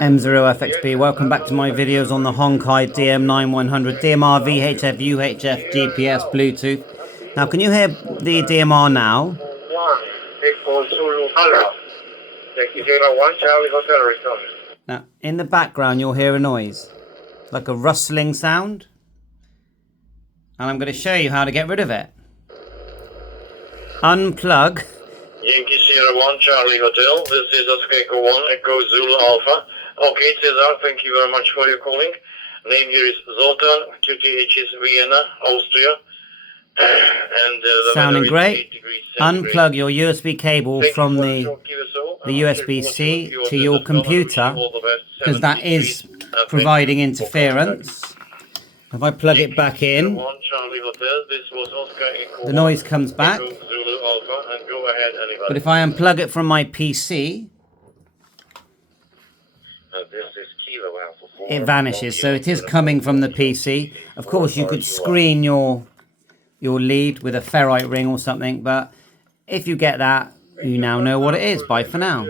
M0FXB, welcome back to my videos on the Hongkaide DM9100, DMR, VHF, UHF, GPS, Bluetooth. Now, can you hear the DMR now? Now, in the background, you'll hear a noise, like a rustling sound. And I'm going to show you how to get rid of it. Unplug. Yankee Sierra 1, Charlie Hotel. This is Oscar 1, Echo Zulu Alpha. Okay, Cesar, thank you very much for your calling. Name here is Zoltan, QTH is Vienna, Austria. And sounding great. Unplug your USB cable from the USB-C to your computer, because that is providing interference. If I plug it back in, the noise comes back. But if I unplug it from my PC, it vanishes. So it is coming from the PC. Of course, you could screen your lead with a ferrite ring or something, but if you get that, you now know what it is. Bye for now.